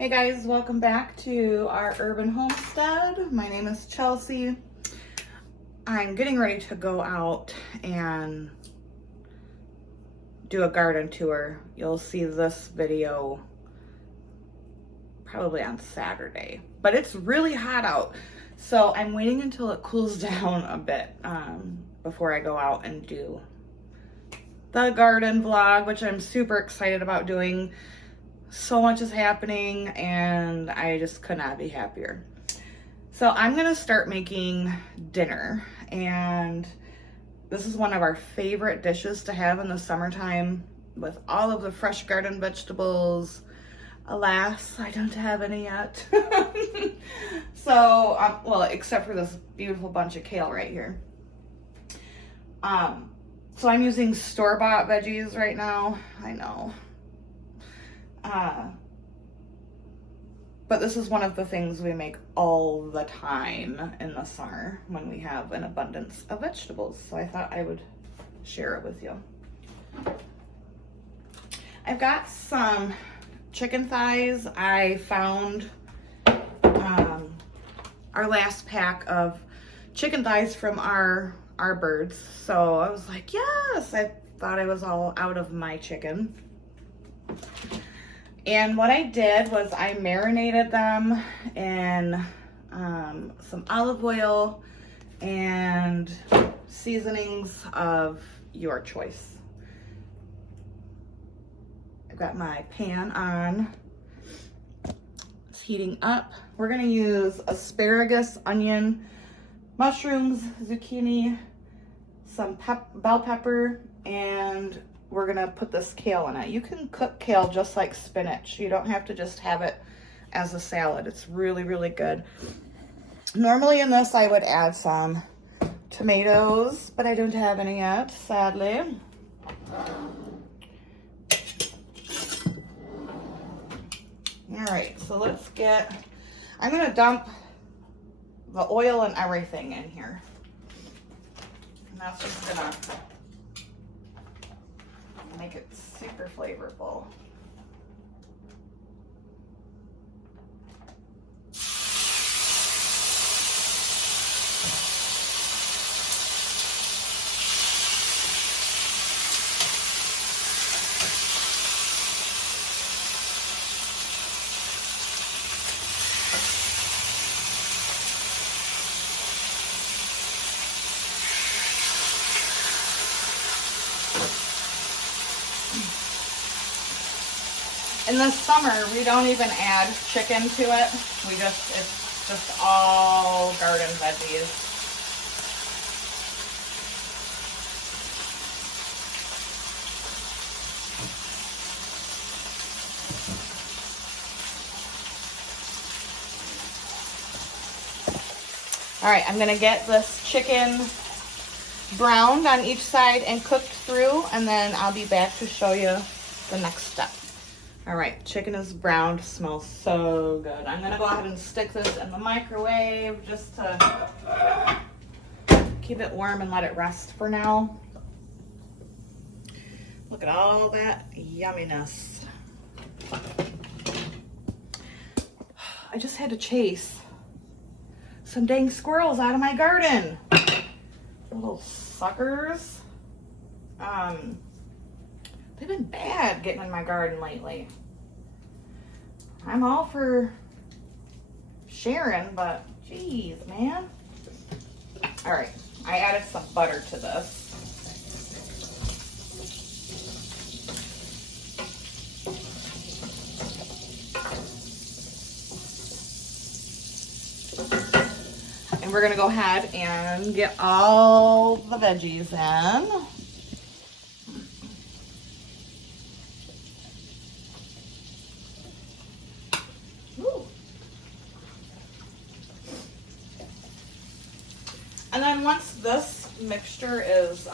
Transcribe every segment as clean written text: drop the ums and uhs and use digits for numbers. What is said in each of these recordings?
Hey guys, welcome back to our urban homestead. My name is Chelsea. I'm getting ready to go out and do a garden tour. You'll see this video probably on Saturday, but it's really hot out. So I'm waiting until it cools down a bit before I go out and do the garden vlog, which I'm super excited about doing. So much is happening and I just could not be happier. So I'm gonna start making dinner, and this is one of our favorite dishes to have in the summertime with all of the fresh garden vegetables. Alas, I don't have any yet. So, well, except for this beautiful bunch of kale right here. So I'm using store-bought veggies right now. I know. But this is one of the things we make all the time in the summer when we have an abundance of vegetables. So I thought I would share it with you. I've got some chicken thighs. I found our last pack of chicken thighs from our birds. So I was like, yes, I thought I was all out of my chicken. And what I did was I marinated them in some olive oil and seasonings of your choice. I've got my pan on. It's heating up. We're gonna use asparagus, onion, mushrooms, zucchini, some bell pepper, and we're gonna put this kale in it. You can cook kale just like spinach. You don't have to just have it as a salad. It's really, really good. Normally in this I would add some tomatoes, but I don't have any yet, sadly. All right, so let's I'm gonna dump the oil and everything in here. And that's just gonna make it super flavorful. In the summer, we don't even add chicken to it. It's just all garden veggies. All right, I'm gonna get this chicken browned on each side and cooked through, and then I'll be back to show you the next step. All right, chicken is browned, smells so good. I'm gonna go ahead and stick this in the microwave just to keep it warm and let it rest for now. Look at all that yumminess. I just had to chase some dang squirrels out of my garden. Little suckers. They've been bad getting in my garden lately. I'm all for sharing, but geez, man. All right, I added some butter to this. And we're gonna go ahead and get all the veggies in. And then once this mixture is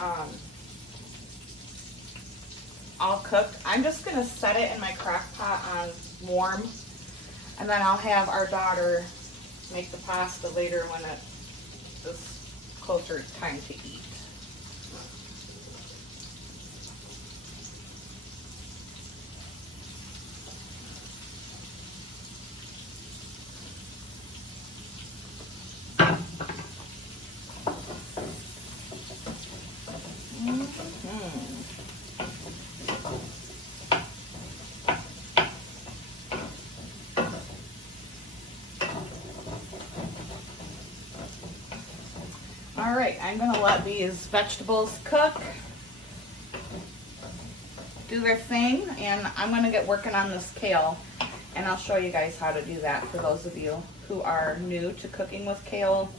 all cooked, I'm just gonna set it in my crock pot on warm, and then I'll have our daughter make the pasta later when it is closer time to eat. All right, I'm gonna let these vegetables cook, do their thing, and I'm gonna get working on this kale, and I'll show you guys how to do that for those of you who are new to cooking with kale.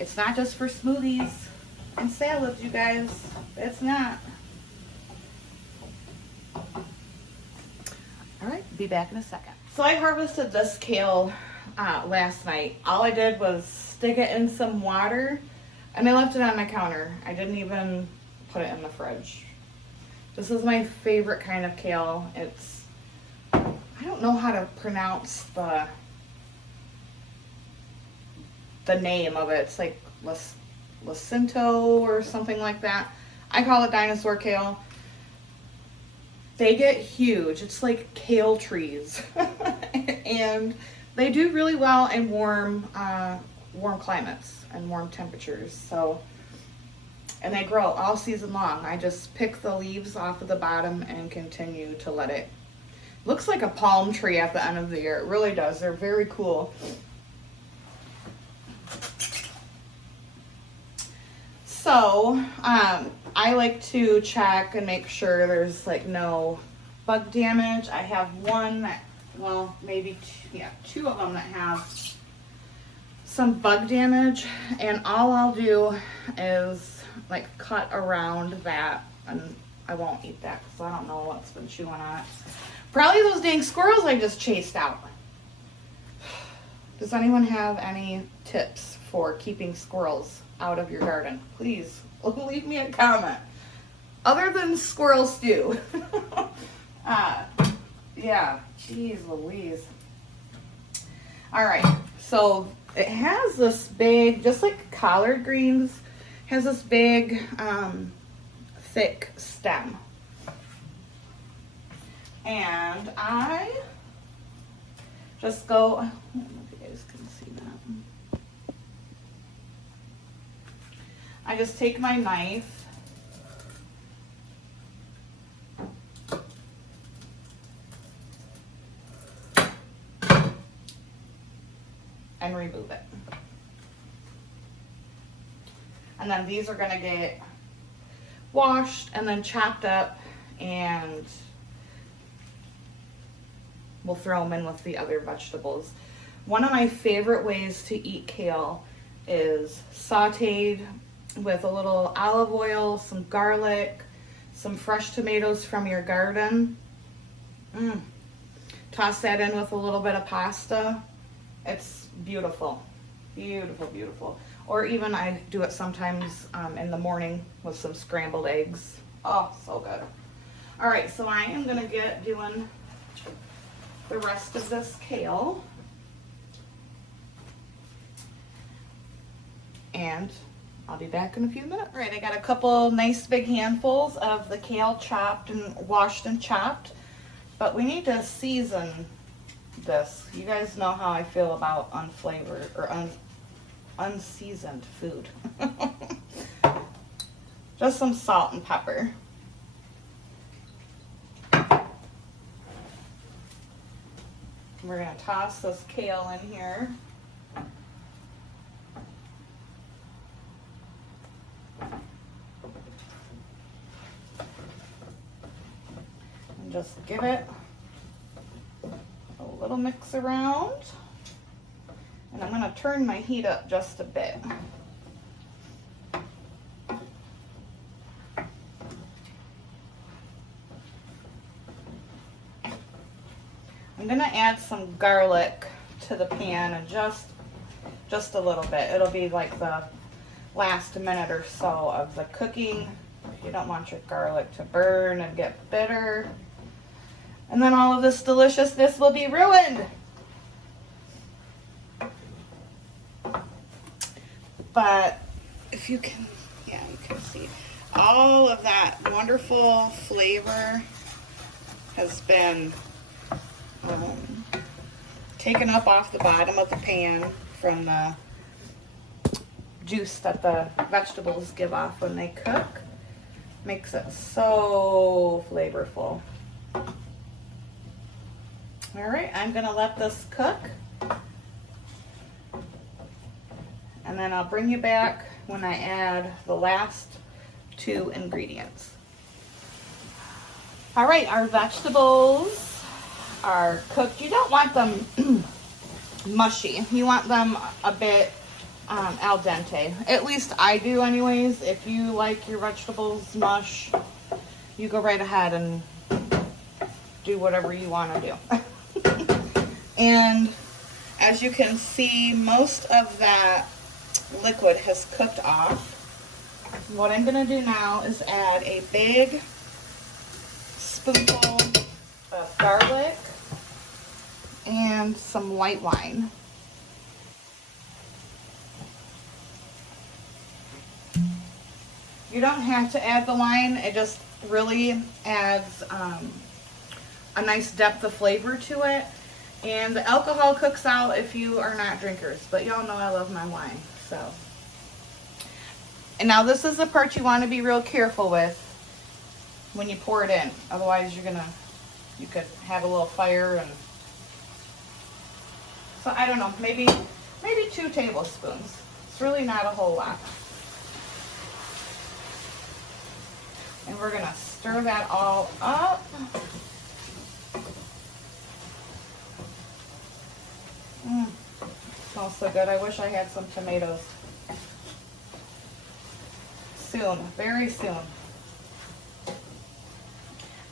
It's not just for smoothies and salads, you guys. It's not. All right, be back in a second. So I harvested this kale last night. All I did was stick it in some water and I left it on my counter. I didn't even put it in the fridge. This is my favorite kind of kale. It's, I don't know how to pronounce the name of it. It's like Jacinto or something like that. I call it dinosaur kale. They get huge. It's like kale trees. And they do really well in warm climates and warm temperatures. So, and they grow all season long. I just pick the leaves off of the bottom and continue to let it. Looks like a palm tree at the end of the year. It really does. They're very cool. So, I like to check and make sure there's like no bug damage. I have one that, well, maybe two of them that have some bug damage, and all I'll do is like cut around that, and I won't eat that because I don't know what's been chewing on it. Probably those dang squirrels I just chased out. Does anyone have any tips for keeping squirrels out of your garden? Please leave me a comment. Other than squirrel stew. Yeah, jeez Louise. All right, so it has this big, just like collard greens, has this big, thick stem. And I just go, I don't know if you guys can see that. I just take my knife and remove it. And then these are gonna get washed and then chopped up, and we'll throw them in with the other vegetables. One of my favorite ways to eat kale is sauteed with a little olive oil, some garlic, some fresh tomatoes from your garden. Toss that in with a little bit of pasta. It's beautiful, beautiful, beautiful. Or even I do it sometimes in the morning with some scrambled eggs. Oh, so good. All right, so I am gonna get doing the rest of this kale. And I'll be back in a few minutes. All right, I got a couple nice big handfuls of the kale chopped and washed and chopped, but we need to season this. You guys know how I feel about unflavored or unseasoned food. Just some salt and pepper. We're gonna toss this kale in here. And just give it a little mix around. And I'm gonna turn my heat up just a bit. I'm gonna add some garlic to the pan, and just a little bit. It'll be like the last minute or so of the cooking. You don't want your garlic to burn and get bitter. And then all of this deliciousness will be ruined. But if you can, yeah, you can see all of that wonderful flavor has been taken up off the bottom of the pan from the juice that the vegetables give off when they cook. Makes it so flavorful. All right, I'm gonna let this cook, and then I'll bring you back when I add the last 2 ingredients. All right, our vegetables are cooked. You don't want them mushy. You want them a bit al dente. At least I do anyways. If you like your vegetables mush, you go right ahead and do whatever you want to do. And as you can see, most of that liquid has cooked off. What I'm going to do now is add a big spoonful of garlic and some white wine. You don't have to add the wine. It just really adds a nice depth of flavor to it. And the alcohol cooks out if you are not drinkers. But y'all know I love my wine. So. And now this is the part you want to be real careful with when you pour it in. Otherwise you could have a little fire. And so I don't know, maybe 2 tablespoons. It's really not a whole lot. And we're gonna stir that all up. Smells so good. I wish I had some tomatoes. Soon, very soon.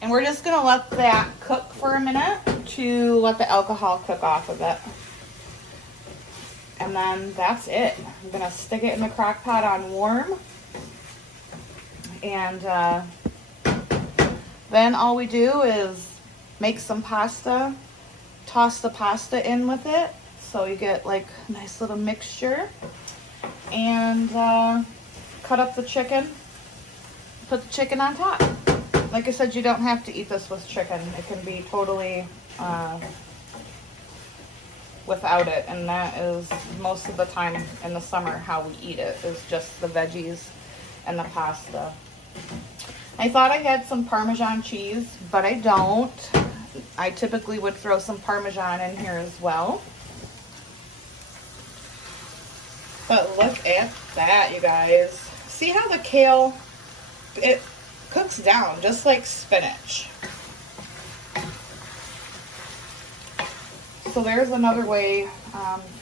And we're just gonna let that cook for a minute to let the alcohol cook off of it. And then that's it. I'm gonna stick it in the crock pot on warm. And then all we do is make some pasta, toss the pasta in with it so you get like a nice little mixture, and cut up the chicken, put the chicken on top. Like I said, you don't have to eat this with chicken. It can be totally without it, and that is most of the time in the summer how we eat it, is just the veggies and the pasta. I thought I had some Parmesan cheese, but I don't. I typically would throw some Parmesan in here as well. But look at that, you guys. See how the kale, it cooks down just like spinach. So there's another way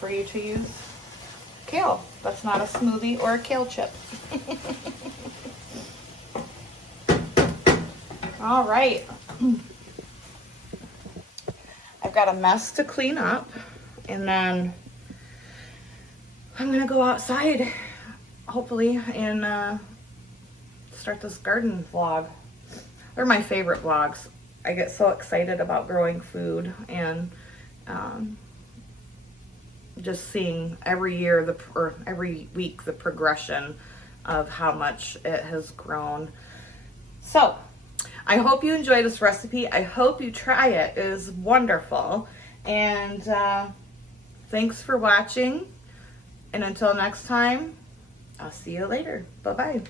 for you to use kale. That's not a smoothie or a kale chip. All right. I've got a mess to clean up, and then I'm gonna go outside, hopefully, and start this garden vlog. They're my favorite vlogs. I get so excited about growing food, and just seeing every year or every week the progression of how much it has grown. So I hope you enjoy this recipe. I hope you try it. It is wonderful. And thanks for watching. And until next time, I'll see you later. Bye-bye.